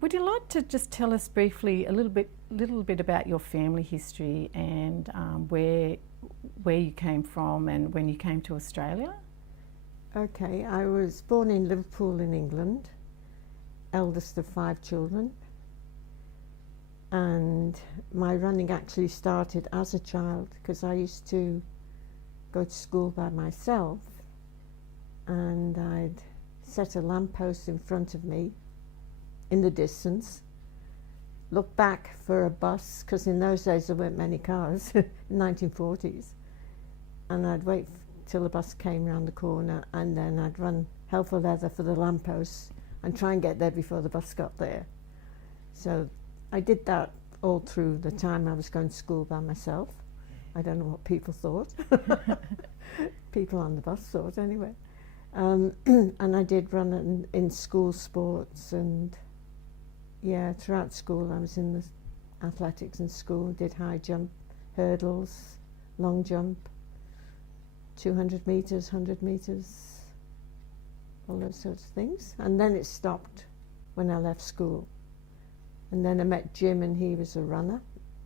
Would you like to just tell us briefly a little bit about your family history and where you came from and when you came to Australia? Okay, I was born in Liverpool in England, eldest of 5 children, and my running actually started as a child because I used to go to school by myself, and I'd set a lamppost in front of me in the distance, look back for a bus, because in those days there weren't many cars, 1940s, and I'd wait till the bus came round the corner, and then I'd run hell for leather for the lamppost and try and get there before the bus got there. So I did that all through the time I was going to school by myself. I don't know what people thought. People on the bus thought anyway. And I did run in school sports, and yeah, throughout school I was in the athletics in school, did high jump, hurdles, long jump, 200 metres, 100 metres, all those sorts of things. And then it stopped when I left school. And then I met Jim, and he was a runner.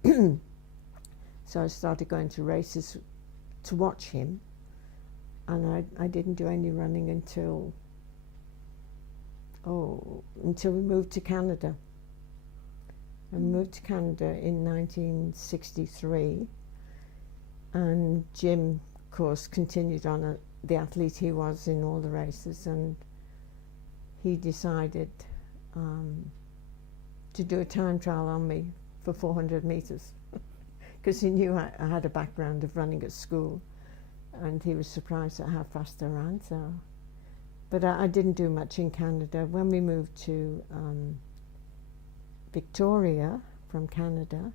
So I started going to races to watch him. And I didn't do any running until we moved to Canada. I moved to Canada in 1963, and Jim, of course, continued on the athlete he was in all the races, and he decided to do a time trial on me for 400 metres because he knew I had a background of running at school. And he was surprised at how fast I ran. So, but I didn't do much in Canada. When we moved to Victoria from Canada,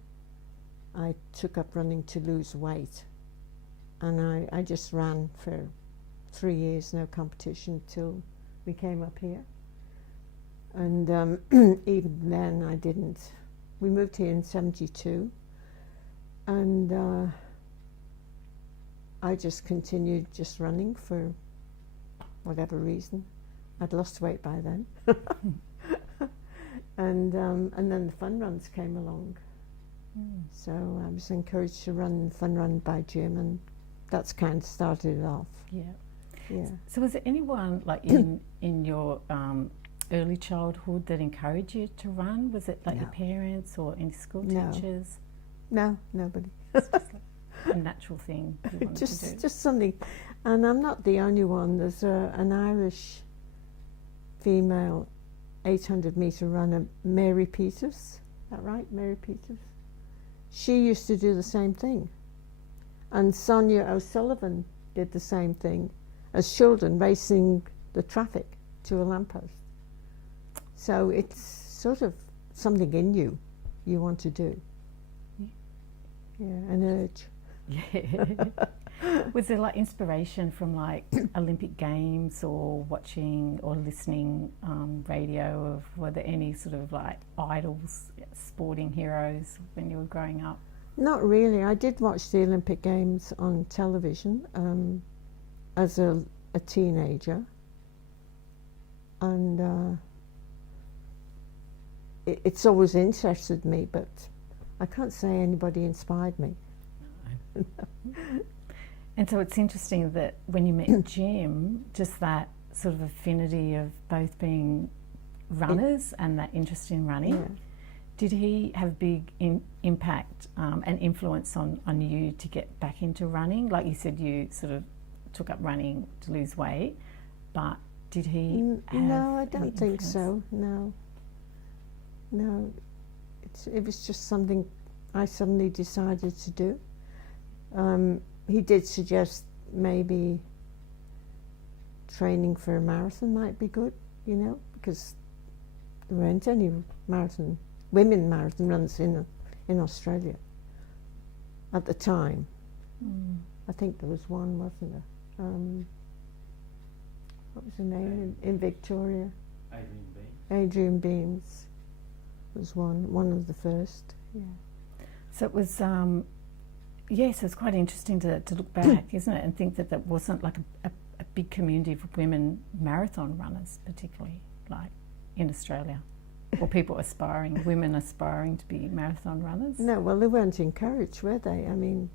I took up running to lose weight, and I just ran for 3 years, no competition, till we came up here. And even then I didn't. We moved here in '72, and I just continued just running for whatever reason. I'd lost weight by then. And then the fun runs came along. So I was encouraged to run fun run by Jim, and that's kind of started it off. Yeah. So was there anyone like in your early childhood that encouraged you to run? Was it like No. your parents or any school No. teachers? No, nobody. It's just like a natural thing you wanted to do. Just something. And I'm not the only one. There's an Irish female 800-metre runner, Mary Peters. Is that right, Mary Peters? She used to do the same thing. And Sonia O'Sullivan did the same thing as children, racing the traffic to a lamppost. So it's sort of something in you want to do. Yeah, an urge. Yeah. Was there like inspiration from like Olympic Games or watching or listening radio? Were there any sort of like idols, sporting heroes when you were growing up? Not really. I did watch the Olympic Games on television as a teenager, and it's always interested me, but I can't say anybody inspired me. And so it's interesting that when you met Jim, just that sort of affinity of both being runners and that interest in running, Yeah. did he have a big impact and influence on you to get back into running? Like you said, you sort of took up running to lose weight, but did he have No, I any don't think influence? so. No. It was just something I suddenly decided to do. He did suggest maybe training for a marathon might be good, because there weren't any women marathon runs in Australia at the time. I think there was one, wasn't there? What was her name in Victoria? Adrian Beams was one of the first. Yeah. So it was, yes, it's quite interesting to look back, isn't it, and think that wasn't like a big community of women marathon runners, particularly like in Australia. or people aspiring, women aspiring to be marathon runners? No, well, they weren't encouraged, were they? I mean,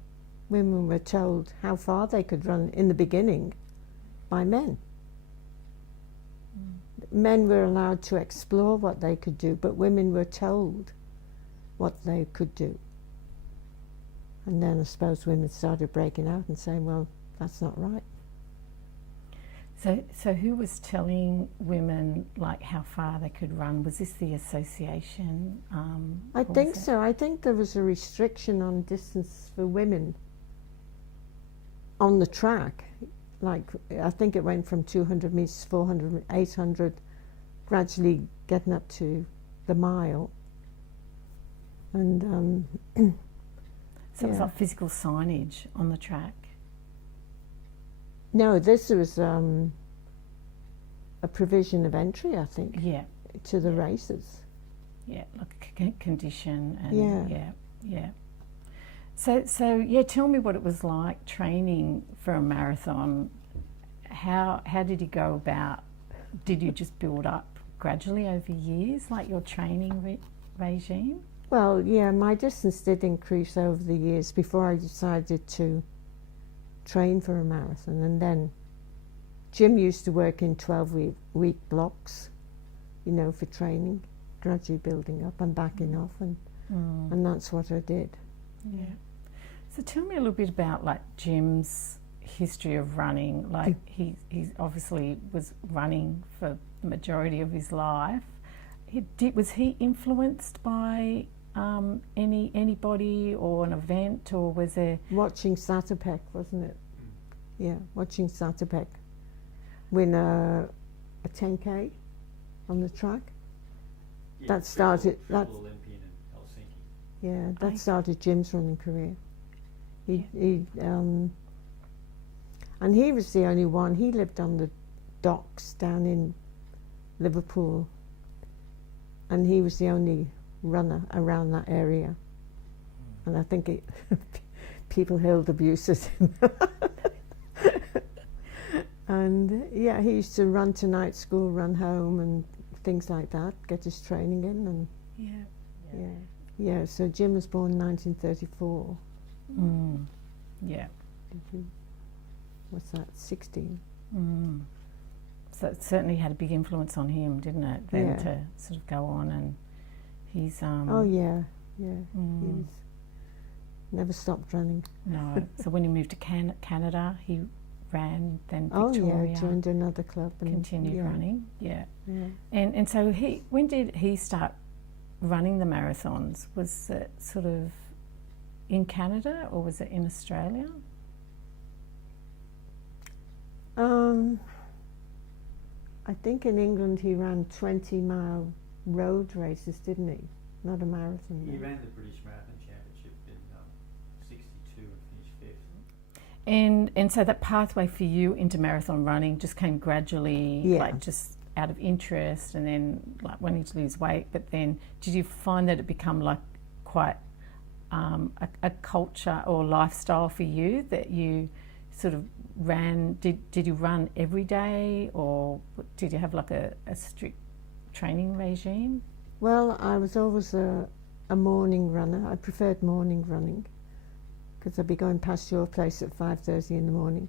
women were told how far they could run in the beginning by men. Men were allowed to explore what they could do, but women were told what they could do. And then I suppose women started breaking out and saying, well, that's not right. So who was telling women like how far they could run? Was this the association? I think so. I think there was a restriction on distance for women on the track. Like, I think it went from 200 metres, 400, 800, gradually getting up to the mile. And so it was like physical signage on the track? No, this was a provision of entry, I think, to the races. Yeah, like a condition. And yeah. So yeah, tell me what it was like training for a marathon. How did you go about? Did you just build up gradually over years, like your training regime? Well, yeah, my distance did increase over the years before I decided to train for a marathon. And then Jim used to work in 12-week blocks, you know, for training, gradually building up and backing off, and that's what I did. Yeah. So tell me a little bit about like Jim's history of running. Like he obviously was running for the majority of his life. Was he influenced by anybody or an event, or was there... Watching Satterbeck, wasn't it? Yeah, watching Satterbeck win a 10K on the track. Yeah, that started... triple Olympian in Helsinki. Yeah, that started Jim's running career. And he was the only one. He lived on the docks down in Liverpool, and he was the only runner around that area. And I think people hurled abuse at him. And yeah, he used to run to night school, run home, and things like that. Get his training in, and yeah. So Jim was born in 1934. Yeah. What's that? 16. So it certainly had a big influence on him, didn't it? Then to sort of go on, and he's oh yeah. He's never stopped running. No. So when he moved to Canada, he ran then Victoria. Oh yeah, joined another club and continued running. Yeah. And so when did he start running the marathons? Was it sort of in Canada or was it in Australia? I think in England he ran 20-mile road races, didn't he? Not a marathon. He ran the British Marathon Championship in 62 and finished 5th. And so that pathway for you into marathon running just came gradually, like just out of interest, and then like wanting to lose weight. But then did you find that it become like quite a culture or lifestyle for you, that you sort of ran? Did you run every day, or did you have like a strict training regime? Well, I was always a morning runner. I preferred morning running because I'd be going past your place at 5:30 in the morning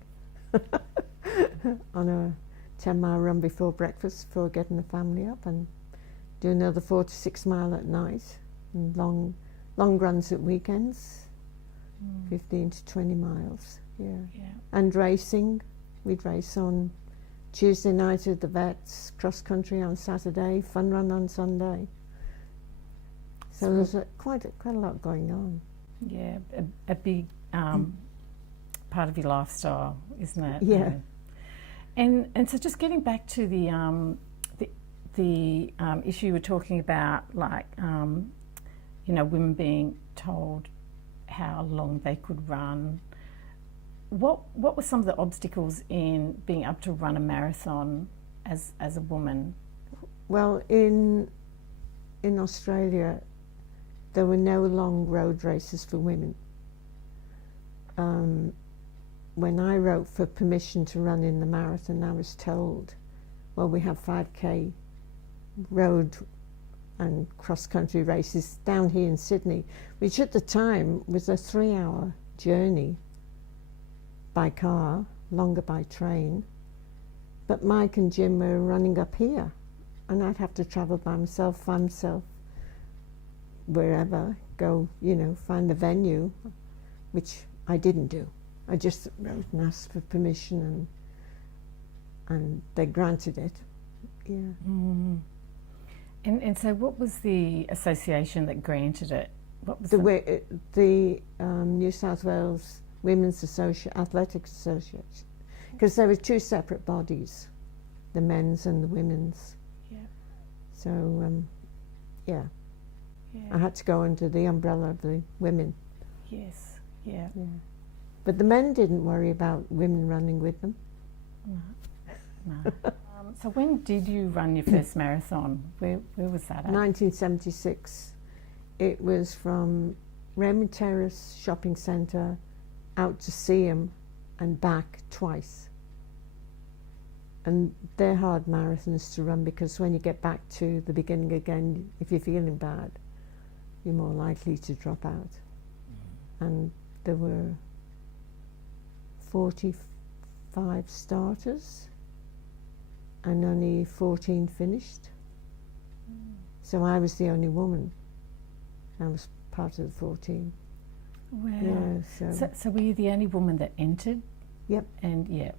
on a 10-mile run before breakfast, before getting the family up, and do another 4 to 6 mile at night, and long runs at weekends, 15 to 20 miles. Yeah. And racing. We'd race on Tuesday night at the Vets, cross country on Saturday, fun run on Sunday. So there's quite a lot going on. Yeah, a big part of your lifestyle, isn't it? Yeah. And so just getting back to the issue you were talking about, like women being told how long they could run. What were some of the obstacles in being able to run a marathon as a woman? Well, in Australia, there were no long road races for women. When I wrote for permission to run in the marathon, I was told, well, we have 5K road and cross-country races down here in Sydney, which at the time was a 3-hour journey by car, longer by train. But Mike and Jim were running up here, and I'd have to travel by myself, find myself wherever, go, you know, find the venue, which I didn't do. I just wrote and asked for permission, and they granted it. Yeah. Mm. And so what was the association that granted it? What was the New South Wales Women's Athletics Association, because there were two separate bodies, the men's and the women's. Yeah. So, yeah. Yeah. I had to go under the umbrella of the women. Yes. Yeah. Yeah. But the men didn't worry about women running with them. No. No. So when did you run your first marathon? Where was that at? 1976. It was from Raymond Terrace Shopping Centre out to Seaham and back twice. And they're hard marathons to run, because when you get back to the beginning again, if you're feeling bad, you're more likely to drop out. And there were 45 starters and only 14 finished. So I was the only woman. I was part of the 14. Wow. Yeah, So were you the only woman that entered? Yep. And yeah.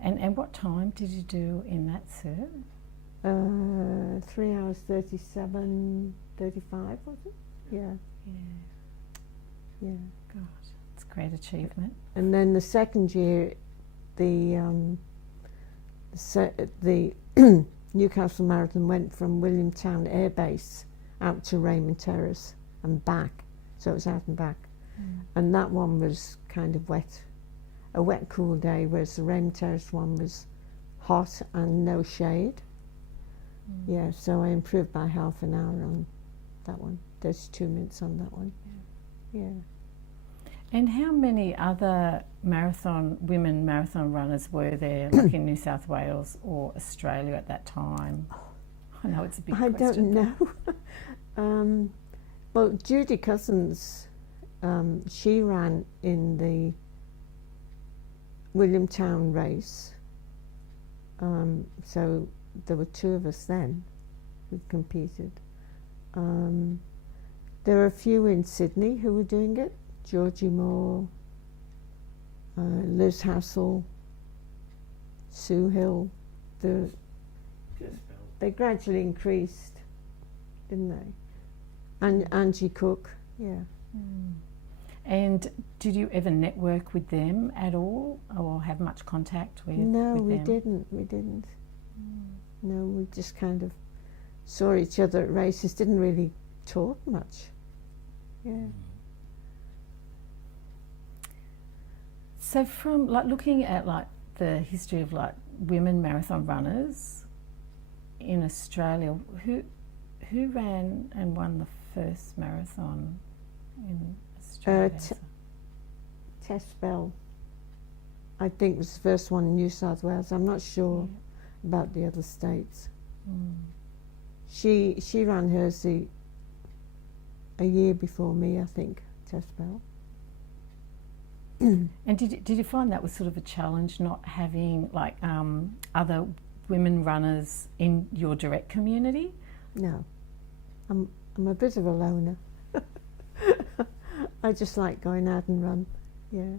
And what time did you do in that, sir? 3 hours 37, 35 was it? Yeah. Yeah. God, it's a great achievement. And then the second year, the Newcastle Marathon went from Williamstown Air Base out to Raymond Terrace and back. So it was out and back. And that one was kind of wet, a wet, cool day, whereas the Raymond Terrace one was hot and no shade. Yeah, so I improved by half an hour on that one. 32 minutes on that one. Yeah. And how many other women marathon runners were there, like in New South Wales or Australia at that time? I know it's a big question. I don't know. Well, Judy Cousins, she ran in the Williamstown race. So there were two of us then who competed. There were a few in Sydney who were doing it. Georgie Moore, Liz Hassel, Sue Hill. They gradually increased, didn't they? And Angie Cook, yeah. And did you ever network with them at all, or have much contact with them? No, we didn't. No, we just kind of saw each other at races, didn't really talk much. Yeah. So from looking at the history of women marathon runners in Australia, who ran and won the first marathon in Australia? Tess Bell, I think, was the first one in New South Wales. I'm not sure about the other states. She ran hers a year before me, I think, Tess Bell. And did you find that was sort of a challenge, not having other women runners in your direct community? No, I'm a bit of a loner. I just like going out and run. Yeah.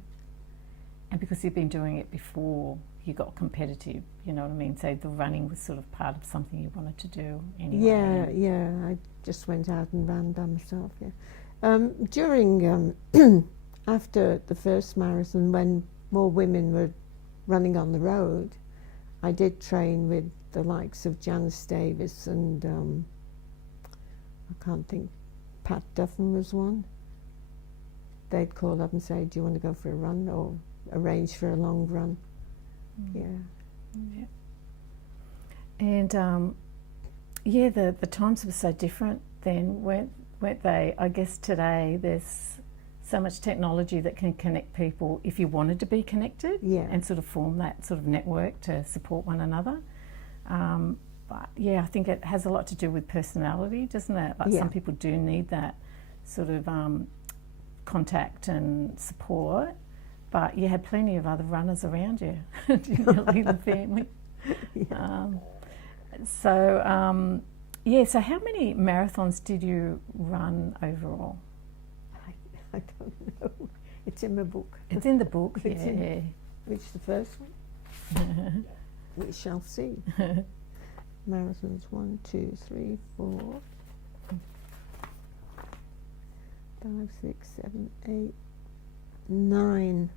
And because you've been doing it before you got competitive, you know what I mean? So the running was sort of part of something you wanted to do anyway. Yeah. I just went out and ran by myself. Yeah. During after the first marathon, when more women were running on the road, I did train with the likes of Janice Davis and I can't think, Pat Duffin was one. They'd call up and say, do you want to go for a run, or arrange for a long run? Yeah. And the times were so different then, weren't they? I guess today there's so much technology that can connect people if you wanted to be connected, and sort of form that sort of network to support one another. But yeah, I think it has a lot to do with personality, doesn't it? Like Yeah. some people do need that sort of contact and support, but you had plenty of other runners around you, your little family. Yeah. So how many marathons did you run overall? I don't know. It's in my book. It's in the book, It's yeah. in- Which the first one? We shall see. Marathons 1, 2, 3, 4, 5, 6, 7, 8, 9.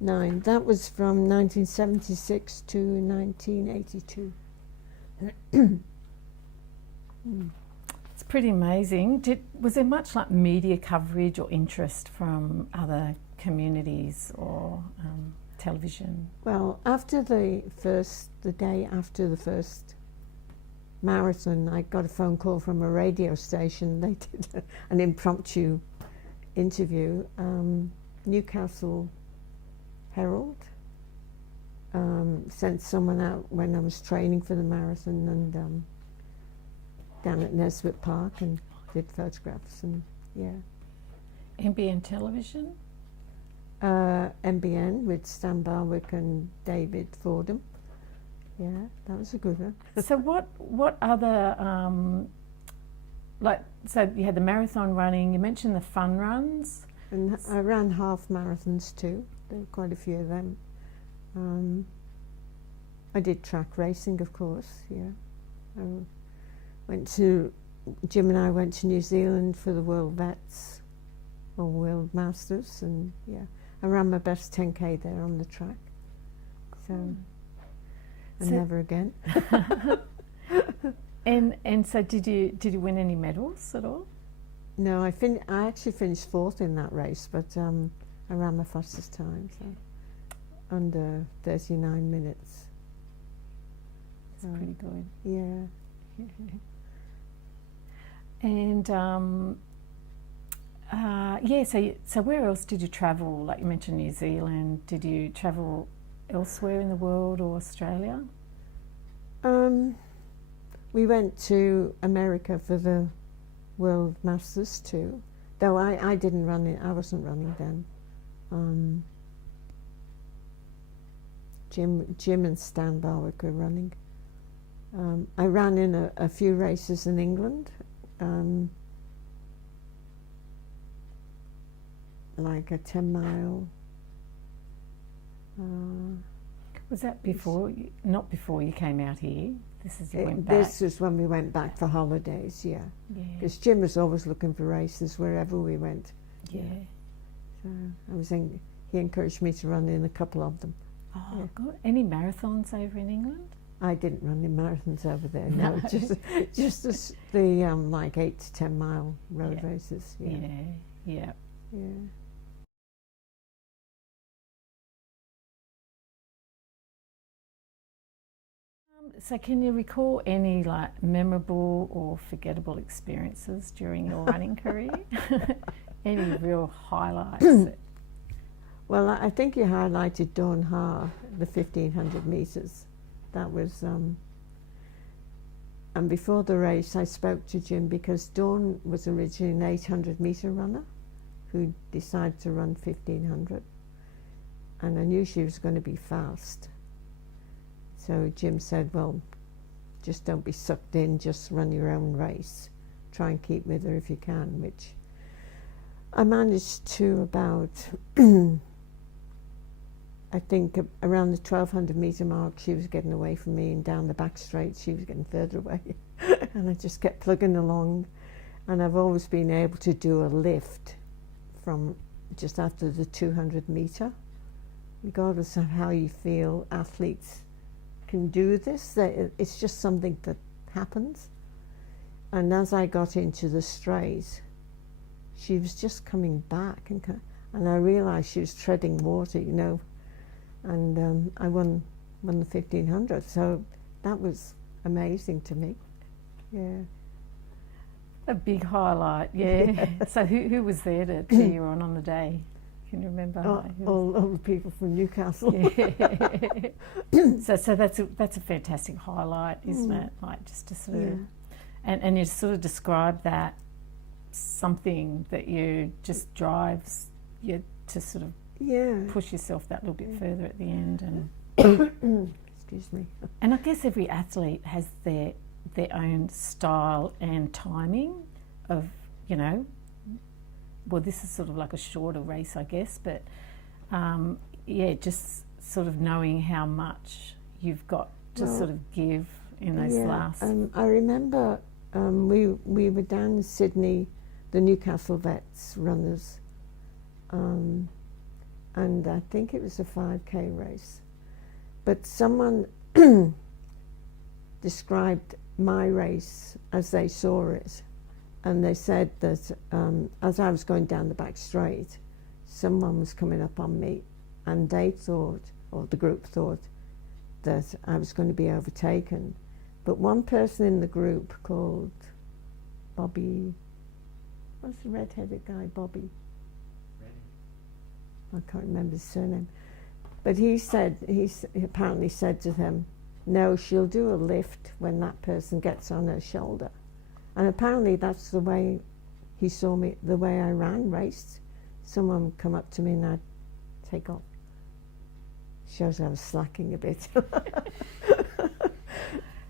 9. That was from 1976 to 1982. It's pretty amazing. Was there much like media coverage or interest from other communities or television? Well, after the day after the first marathon, I got a phone call from a radio station. They did an impromptu interview. Newcastle Herald sent someone out when I was training for the marathon and down at Nesbitt Park and did photographs and yeah. NBN television? NBN with Stan Barwick and David Fordham. Yeah, that was a good one. So what other so you had the marathon running, you mentioned the fun runs. And I ran half marathons too. There were quite a few of them. I did track racing, of course. Yeah, Jim and I went to New Zealand for the World Vets or World Masters, and yeah, I ran my best 10k there on the track. So, and never again. And so did you win any medals at all? No, I actually finished fourth in that race, but I ran my fastest time, so under 39 minutes. That's pretty good. Yeah. And so where else did you travel? Like you mentioned New Zealand. Did you travel elsewhere in the world or Australia? We went to America for the World Masters too, though I didn't run it. I wasn't running then. Jim and Stan Barwick were running. I ran in a few races in England, like a 10-mile. Was that before? Not before you came out here. This is you went back. This was when we went back for holidays. Yeah, because Jim was always looking for races wherever we went. Yeah. So he encouraged me to run in a couple of them. Oh, Yeah. good. Any marathons over in England? I didn't run in marathons over there. No, just the like 8 to 10 mile road races. Yeah. Yeah. So can you recall any like memorable or forgettable experiences during your running career? Any real highlights? Well, I think you highlighted Dawn Haar, the 1500 metres. That was, and before the race I spoke to Jim because Dawn was originally an 800 metre runner who decided to run 1500, and I knew she was going to be fast. So Jim said, well, just don't be sucked in, just run your own race. Try and keep with her if you can, which I managed to about, I think around the 1200 metre mark, she was getting away from me, and down the back straight, she was getting further away. And I just kept plugging along. And I've always been able to do a lift from just after the 200 metre. Regardless of how you feel, athletes can do this. It's just something that happens. And as I got into the straight, she was just coming back, and I realised she was treading water, you know. And I won the 1500, so that was amazing to me. Yeah. A big highlight, yeah. So who was there to cheer you on the day? Can you remember? All the people from Newcastle. Yeah. so that's a fantastic highlight, isn't it? Like just to sort of, and you sort of describe that something that you just drives you to sort of push yourself that little bit further at the end. And excuse me. And I guess every athlete has their own style and timing of, you know, well, this is sort of like a shorter race, I guess, but just sort of knowing how much you've got to sort of give in those last. I remember we were down in Sydney, the Newcastle Vets runners, and I think it was a 5K race, but someone described my race as they saw it. And they said that as I was going down the back straight, someone was coming up on me, and they thought, or the group thought, that I was going to be overtaken. But one person in the group called Bobby, what's the red-headed guy, Bobby? I can't remember his surname. But he apparently said to them, no, she'll do a lift when that person gets on her shoulder. And apparently that's the way he saw me, the way I raced. Someone would come up to me and I'd take off. Shows I was slacking a bit.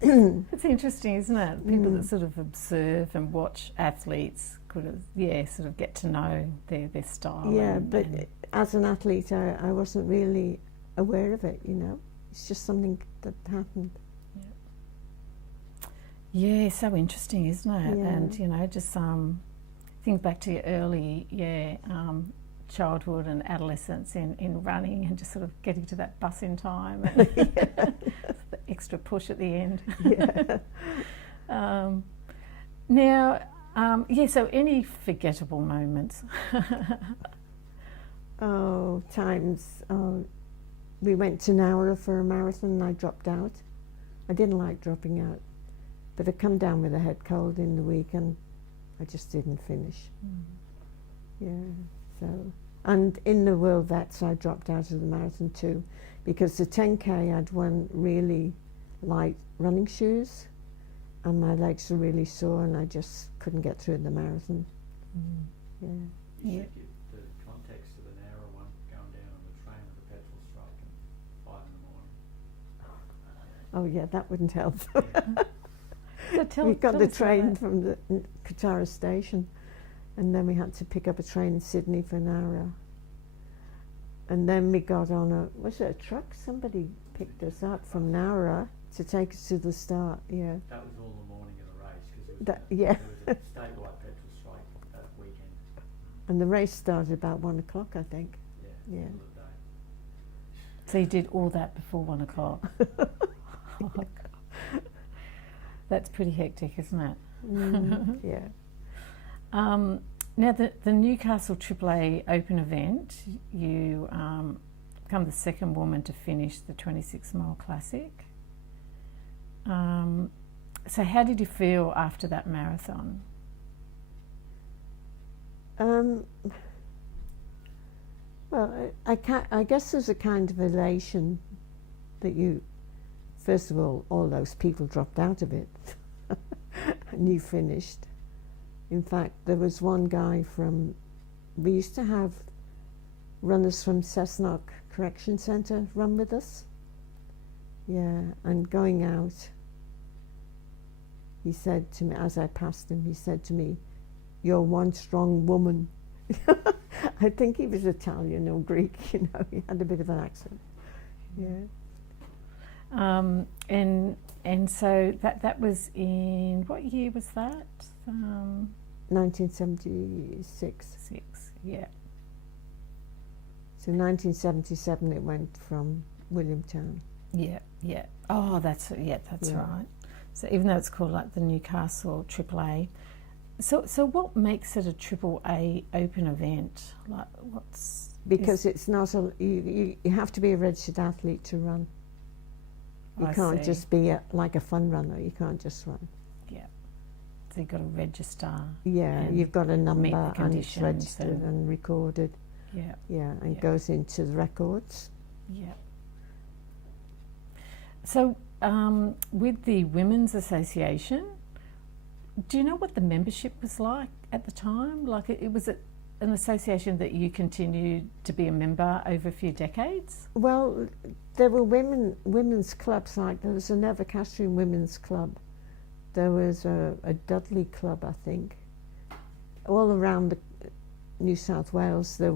It's interesting, isn't it? People that sort of observe and watch athletes could have, sort of get to know their style. Yeah, but as an athlete, I wasn't really aware of it, you know. It's just something that happened. Yeah, so interesting, isn't it? Yeah. And, you know, just think back to your early, childhood and adolescence in running and just sort of getting to that bus in time and the extra push at the end. Yeah. So any forgettable moments? Times. We went to Nowra for a marathon and I dropped out. I didn't like dropping out. But I come down with a head cold in the week and I just didn't finish. And in the World Vets I dropped out of the marathon too, because the 10K I'd worn really light running shoes and my legs were really sore and I just couldn't get through the marathon. You should give the context of an hour one going down on the train with a petrol strike at 5 in the morning. Oh yeah, that wouldn't help. So we got the train from the Katara station and then we had to pick up a train in Sydney for Nowra. And then we got on was it a truck? Somebody picked us up from Nowra to take us to the start, That was all the morning of the race because there was a statewide petrol strike that weekend. And the race started about 1 o'clock, I think. Yeah. Middle of the day. So you did all that before 1 o'clock? Oh, God. That's pretty hectic, isn't it? Yeah. Now, the Newcastle AAA Open event, you become the second woman to finish the 26-mile classic. So how did you feel after that marathon? Well, I guess there's a kind of elation that first of all those people dropped out of it and you finished. In fact, there was one guy we used to have runners from Cessnock Correction Centre run with us. Yeah, and going out, he said to me, as I passed him, he said to me, "You're one strong woman." I think he was Italian or Greek, you know, he had a bit of an accent. Yeah. And so that was in, what year was that? 1976. Yeah. So 1977 it went from Williamtown. Yeah. Oh, that's right. So even though it's called like the Newcastle AAA, so what makes it a AAA Open event? Like Because it's not you have to be a registered athlete to run. You can't just be like a fun runner. You can't just run. Yeah. So you've got to register. Yeah, you've got a number and it's registered and recorded. Yeah. Yeah, and Yeah. goes into the records. Yeah. So, with the Women's Association, do you know what the membership was like at the time? Like, it was an association that you continued to be a member over a few decades? Well, there were women's clubs, like there was a Newcastle Women's Club. There was a Dudley Club, I think. All around New South Wales, there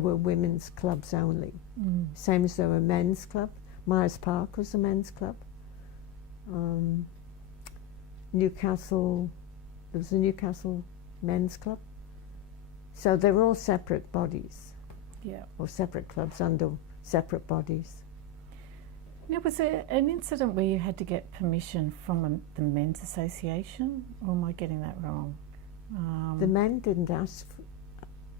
were women's clubs only. Same as there were men's club. Myers Park was a men's club. Newcastle, there was a Newcastle men's club. So they were all separate bodies. Yeah. Or separate clubs under separate bodies. Now, was there an incident where you had to get permission from the Men's Association? Or am I getting that wrong? The men didn't ask.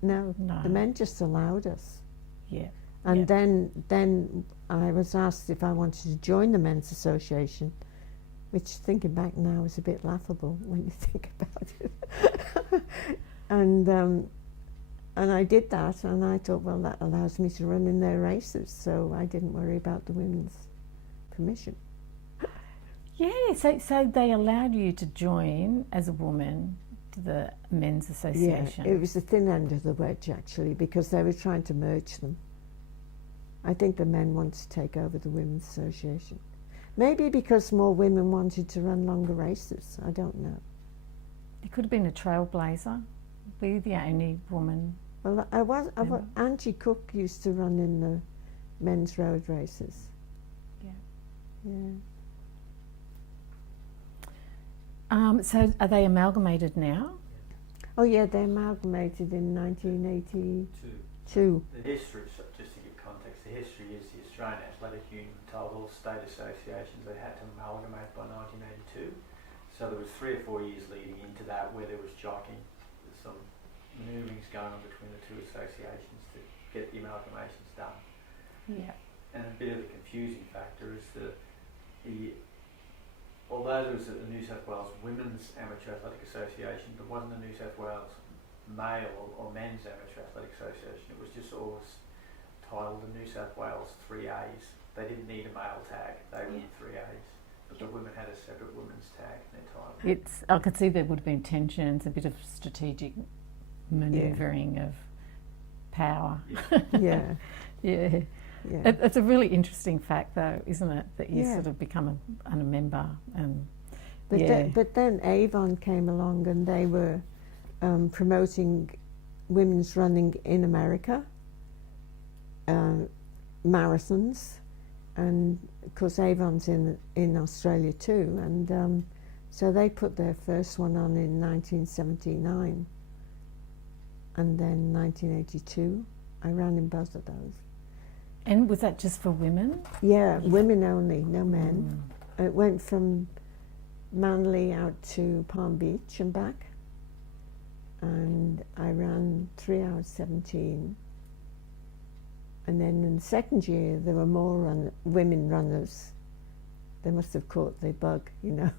No, No. the men just allowed us. Yeah. And Yeah. then I was asked if I wanted to join the Men's Association, which, thinking back now, is a bit laughable when you think about it. And I did that, and I thought, well, that allows me to run in their races, so I didn't worry about the women's permission. Yeah, so they allowed you to join as a woman to the Men's Association. Yeah, it was the thin end of the wedge, actually, because they were trying to merge them. I think the men wanted to take over the Women's Association. Maybe because more women wanted to run longer races, I don't know. You could have been a trailblazer. Were you the only woman? Well, Angie Cook used to run in the men's road races. Yeah. Yeah. So are they amalgamated now? Oh yeah, they amalgamated in 1982. The history, just to give context, the history is the Australian Athletic Union told all state associations they had to amalgamate by 1982. So there was 3 or 4 years leading into that where there was jockeying, some manoeuvrings going on between the two associations to get the amalgamations done. Yeah. And a bit of the confusing factor is that although there was a New South Wales Women's Amateur Athletic Association, there wasn't a New South Wales Male or Men's Amateur Athletic Association. It was just always titled the New South Wales 3As. They didn't need a male tag, they were the 3As. But the women had a separate women's tag in their title. I could see there would have been tensions, a bit of strategic manoeuvring of power. Yeah. Yeah. Yeah. It's a really interesting fact, though, isn't it? That you Yeah. sort of become a member. And But then Avon came along and they were promoting women's running in America, marathons, and of course Avon's in Australia too, and so they put their first one on in 1979, and then 1982 I ran in both of those. And was that just for women? Yeah, women only, no men. It went from Manly out to Palm Beach and back, and I ran 3 hours 17. And then in the second year, there were more women runners. They must have caught the bug, you know,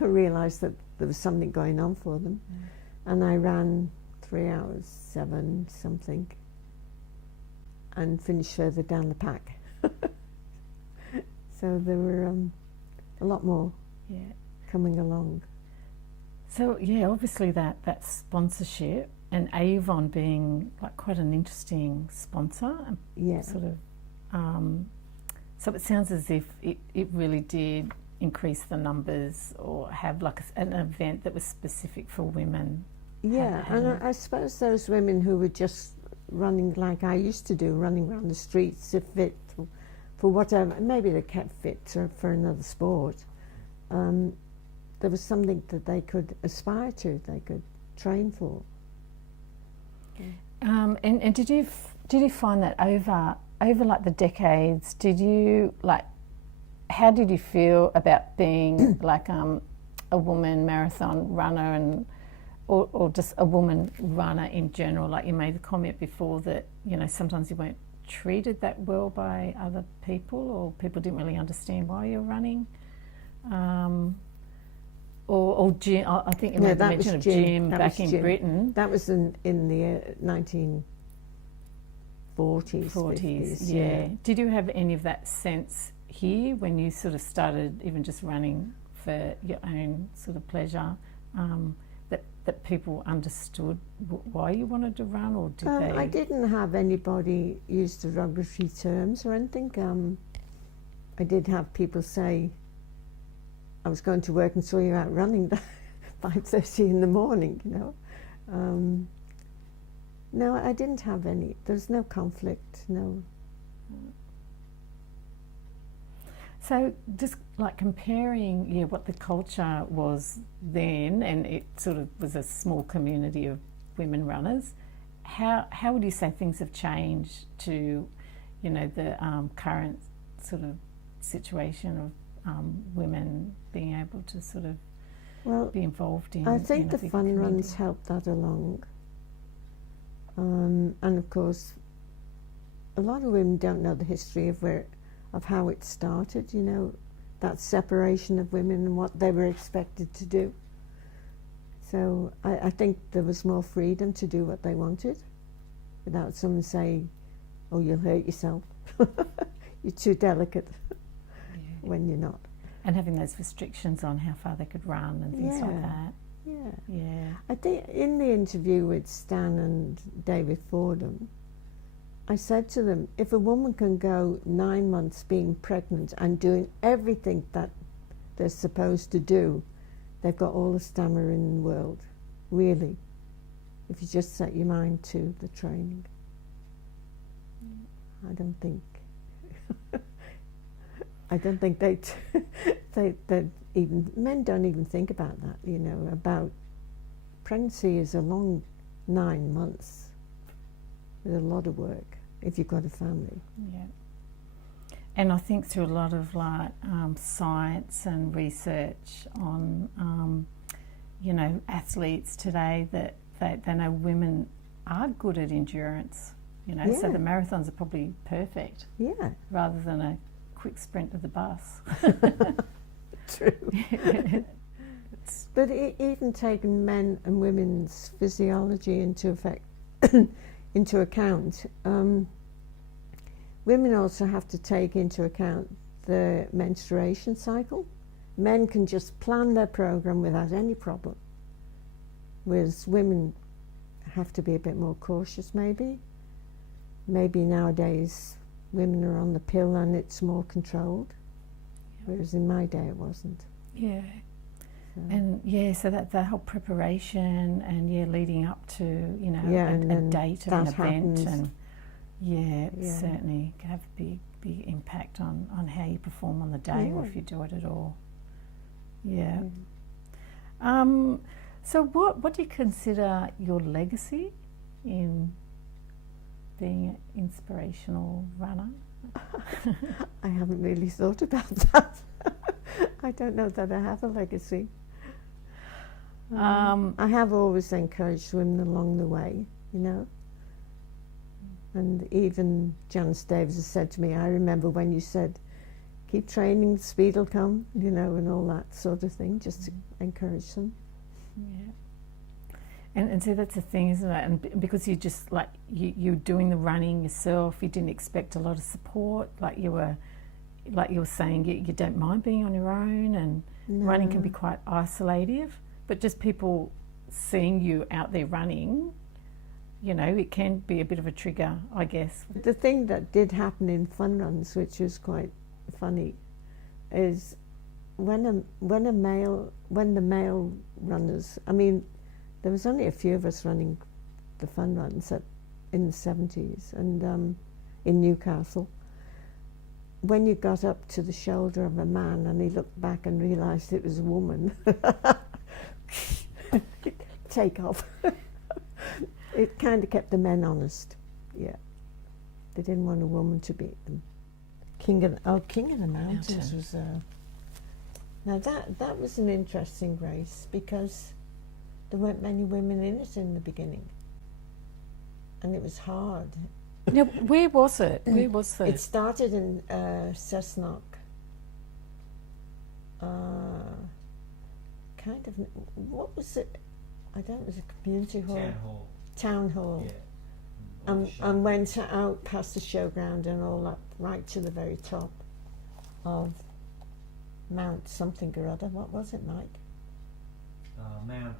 realised that there was something going on for them. And I ran 3 hours 7 something, and finished further down the pack. So there were a lot more coming along. So yeah, obviously that sponsorship, and Avon being like quite an interesting sponsor. Yeah. Sort of. So it sounds as if it really did increase the numbers, or have like an event that was specific for women. Yeah, and I suppose those women who were just running like I used to do, running around the streets to fit for whatever, maybe they kept fit for another sport. There was something that they could aspire to, they could train for. And did you find that over like the decades, how did you feel about being like a woman marathon runner, and or just a woman runner in general? Like you made the comment before that, you know, sometimes you weren't treated that well by other people, or people didn't really understand why you're running. Or gym, I think you made the mention of gym back in Britain. That was in the 40s, 50s. Yeah. Did you have any of that sense here when you sort of started even just running for your own sort of pleasure, that people understood why you wanted to run, or did they? I didn't have anybody use derogatory terms or anything. I did have people say, I was going to work and saw you out running at 5:30 in the morning, you know. No, I didn't have any. There was no conflict, no. So just like comparing, what the culture was then, and it sort of was a small community of women runners, how would you say things have changed to, the current sort of situation of women being able to sort of be involved in? I think the big fun community? runs helped that along. And of course, a lot of women don't know the history of how it started, that separation of women and what they were expected to do. So I think there was more freedom to do what they wanted without someone saying, oh, you'll hurt yourself. You're too delicate when you're not. And having those restrictions on how far they could run and things like that. Yeah. I think in the interview with Stan and David Fordham, I said to them, if a woman can go 9 months being pregnant and doing everything that they're supposed to do, they've got all the stamina in the world, really, if you just set your mind to the training. I don't think they even, men don't even think about that, about pregnancy is a long 9 months with a lot of work if you've got a family. Yeah. And I think through a lot of science and research on, athletes today, that they know women are good at endurance, so the marathons are probably perfect. Yeah. Rather than a quick sprint to the bus. True. But even taking men and women's physiology into account, women also have to take into account the menstruation cycle. Men can just plan their program without any problem, whereas women have to be a bit more cautious maybe. Maybe nowadays women are on the pill and it's more controlled, whereas in my day it wasn't. Yeah. And so that the whole preparation and leading up to a date of an event happens. And it certainly can have a big impact on how you perform on the day or if you do it at all. Yeah. So what do you consider your legacy in being an inspirational runner? I haven't really thought about that. I don't know that I have a legacy. I have always encouraged women along the way, and even Janice Davis has said to me, I remember when you said, keep training, the speed will come, and all that sort of thing, just to encourage them. Yeah. And so that's the thing, isn't it? And because you just, you're doing the running yourself, you didn't expect a lot of support, you were saying, you don't mind being on your own, and running can be quite isolative. But just people seeing you out there running, it can be a bit of a trigger, I guess. The thing that did happen in fun runs, which was quite funny, is when the male runners, there was only a few of us running the fun runs in the 70s and in Newcastle. When you got up to the shoulder of a man and he looked back and realised it was a woman, take off. It kind of kept the men honest. Yeah, they didn't want a woman to beat them. King of the Mountains was now that was an interesting race because there weren't many women in it in the beginning, and it was hard. Now, where was it? Where was it? It started in Cessnock. What was it? I don't know, it was a community hall. Town hall. Town hall. Yeah. and went out past the showground and all up right to the very top of Mount something or other. What was it, Mike? Mount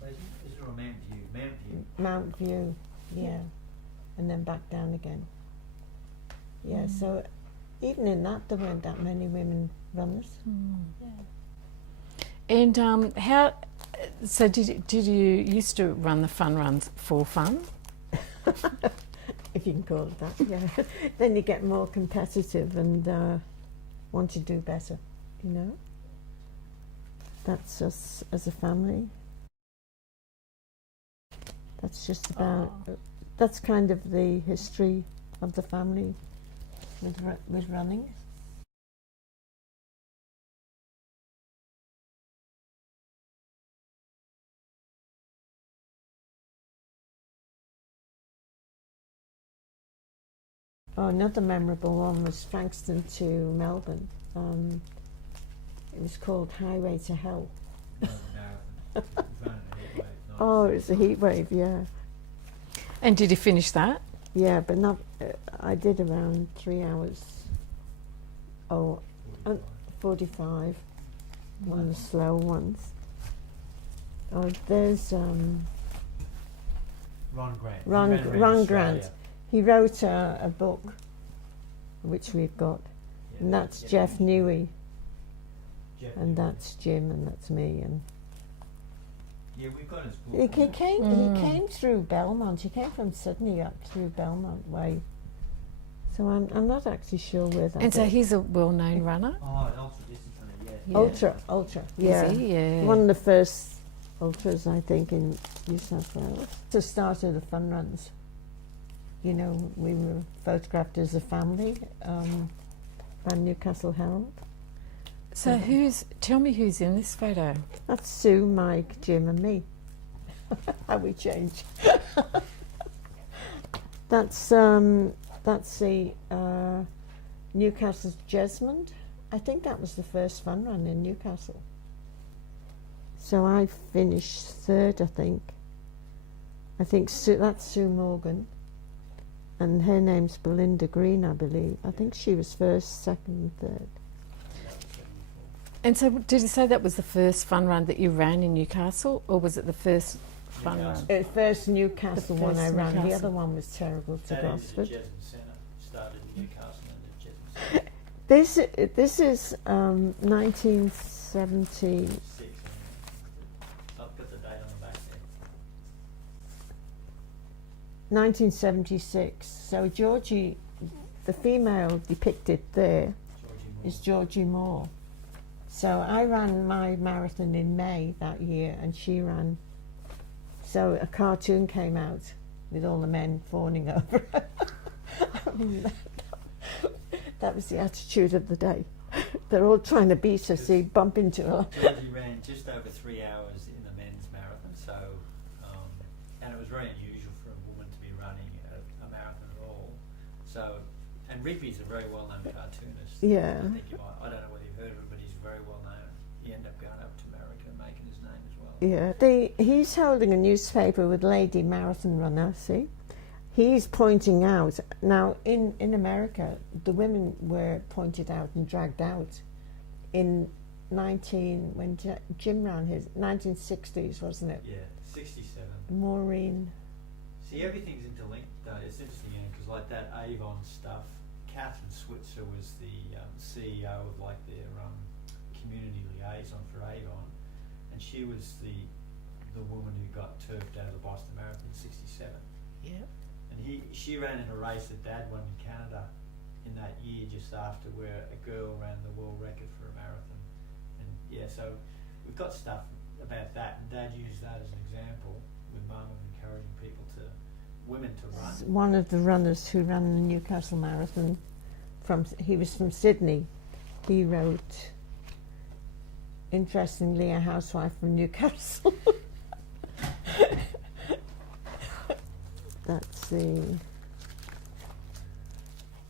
Pleasant, is it, or Mount View? Mount View. Mount View, yeah. And then back down again. Yeah, so even in that there weren't that many women runners. Yeah. And how? So did you used to run the fun runs for fun? If you can call it that, yeah. Then you get more competitive and want to do better, you know. That's us as a family. That's just about, that's kind of the history of the family with running. Oh, another memorable one was Frankston to Melbourne. It was called Highway to Hell. Oh, it was a heat wave, yeah. And did you finish that? Yeah, but not. I did around 3 hours. 45. One of the slow ones. Oh, there's Ron Grant. Ron Grant. He wrote a book, which we've got, and that's Jeff Newey, and that's Jim, and that's me, and yeah, we've got his book. he came through Belmont. He came from Sydney up through Belmont way. So I'm not actually sure where that. And so he's a well-known runner. Oh, an ultra distance runner, yeah. Ultra, yeah. Is he? Yeah. One of the first ultras, I think, in New South Wales. To start of the fun runs. You know, we were photographed as a family by Newcastle Herald. So tell me who's in this photo? That's Sue, Mike, Jim and me. How we change. That's the Newcastle's Jesmond. I think that was the first fun run in Newcastle. So I finished third, I think. That's Sue Morgan. And her name's Belinda Green, I believe. I think she was first, second, third. And so did you say that was the first fun run that you ran in Newcastle, or was it the first fun run? The first Newcastle The one first I ran. The Newcastle. other one was terrible to That is Gosford. the Jesmond Centre. Started in Newcastle and the Jesmond Centre. This is 1970. I'll put the date on the back there. 1976. So Georgie, the female depicted there, is Georgie Moore. So I ran my marathon in May that year, and she ran. So a cartoon came out with all the men fawning over her. I mean, that was the attitude of the day. They're all trying to beat her, so you bump into her. Georgie ran just over 3 hours in the men's marathon, so and it was very unusual for a woman to be running a marathon at all. So, and Rigby's a very well-known cartoonist. Yeah. I think I don't know whether you've heard of him, but he's very well-known. He ended up going up to America and making his name as well. Yeah, he's holding a newspaper with Lady Marathon Runner, see? He's pointing out, now in America, the women were pointed out and dragged out in when Jim ran his, 1960s, wasn't it? Yeah, 67. Maureen. See, everything's interlinked though. It's interesting, because like that Avon stuff, Catherine Switzer was the CEO of like their community liaison for Avon, and she was the woman who got turfed out of the Boston Marathon in 67. Yeah. And she ran in a race that Dad won in Canada in that year, just after, where a girl ran the world record for a marathon. And yeah, so we've got stuff about that, and Dad used that as an example with Mum of encouraging women to run. One of the runners who ran the Newcastle Marathon, he was from Sydney. He wrote, interestingly, a housewife from Newcastle.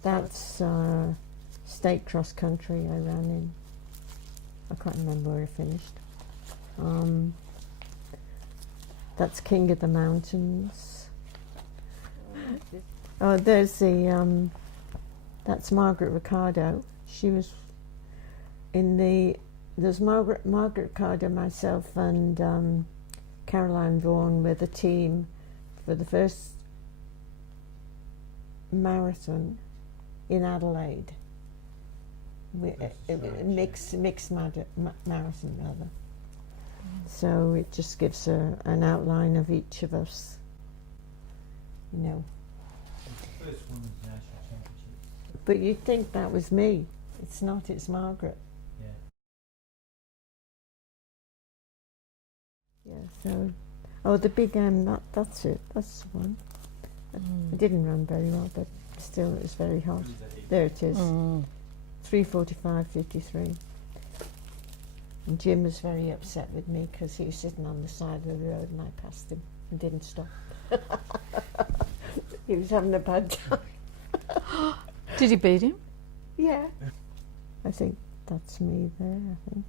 That's state cross country I ran in. I can't remember where I finished. That's King of the Mountains. Oh, there's the, that's Margaret Ricardo. She was in the, there's Margaret Ricardo, myself and Caroline Vaughan with a team for the first marathon in Adelaide. Mixed marathon rather. So it just gives an outline of each of us, you know. First women's national championship. But you'd think that was me. It's not, it's Margaret. Yeah. Yeah, so, oh, the big M, that's it, that's the one. I didn't run very well, but still it was very hot. There it is, 3:45:53. And Jim was very upset with me because he was sitting on the side of the road and I passed him and didn't stop. He was having a bad time. Did you beat him? Yeah. I think that's me there, I think.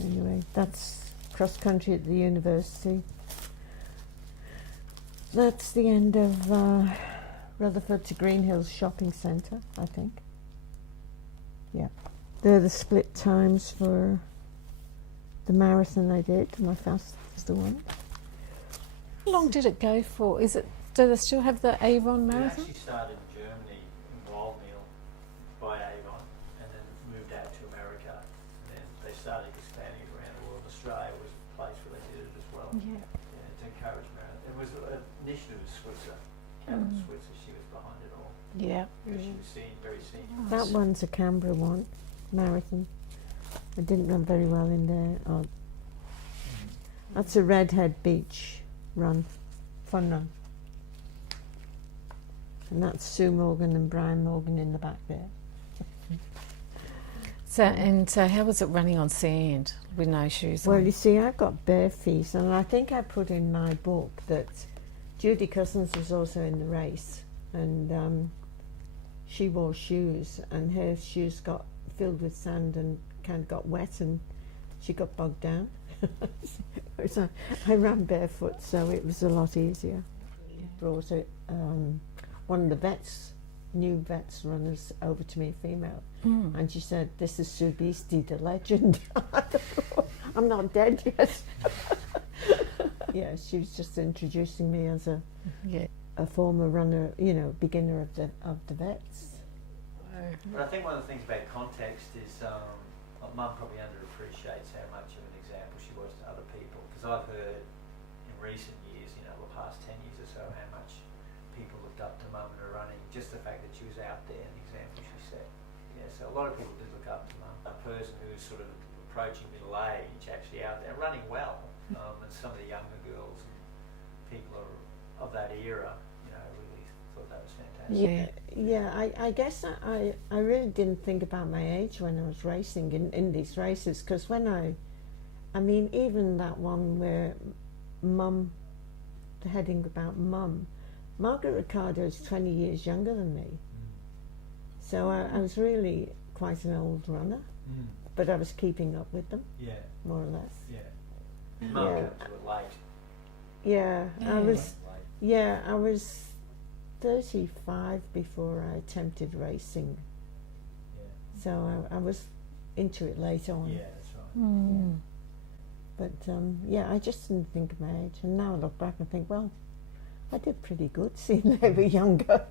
Anyway, that's cross country at the university. That's the end of Rutherford to Green Hills Shopping Centre, I think. Yeah. They're the split times for the marathon I did, my fastest one. How long did it go for? Is it? Do they still have the Avon It Marathon? actually started in Germany, in Waldmeal, by Avon, and then moved out to America. And then they started expanding it around the world. Australia was a place where they did it as well. Yeah. Yeah, to encourage marathon. It was an initiative of Switzer, Catherine Switzer. She was behind it all. Yeah. She was very senior. That one's a Canberra one, marathon. I didn't run very well in there. Oh, that's a Redhead Beach run, fun run. And that's Sue Morgan and Brian Morgan in the back there. So how was it running on sand with no shoes Well, on? you see, I've got bare feet, and I think I put in my book that Judy Cousins was also in the race, and she wore shoes, and her shoes got filled with sand and kind of got wet, and she got bogged down. So I ran barefoot, so it was a lot easier. Brought it, one of the vets, new vets runners over to me, a female, and she said, "This is Sue Beisty, the legend." I'm not dead yet. Yeah, she was just introducing me as a former runner, you know, beginner of the vets. But I think one of the things about context is Mum probably underappreciates how much of an example she was to other people. Because I've heard in recent years, you know, the past 10 years or so, how much people looked up to Mum in her running. Just the fact that she was out there and the example she set. Yeah, so a lot of people did look up to Mum. A person who's sort of approaching middle age, actually out there running well. And some of the younger girls and people of that era, you know, really thought that was fantastic. Yeah, I guess I really didn't think about my age when I was racing in these races, because when I mean, even that one where Mum, the heading about Mum, Margaret Ricardo is 20 years younger than me. So I was really quite an old runner, but I was keeping up with them, more or less. Mum came to it late. I was 35 before I attempted racing. So I was into it later on. Yeah, that's right. But I just didn't think of my age, and now I look back and think, well, I did pretty good seeing they were younger.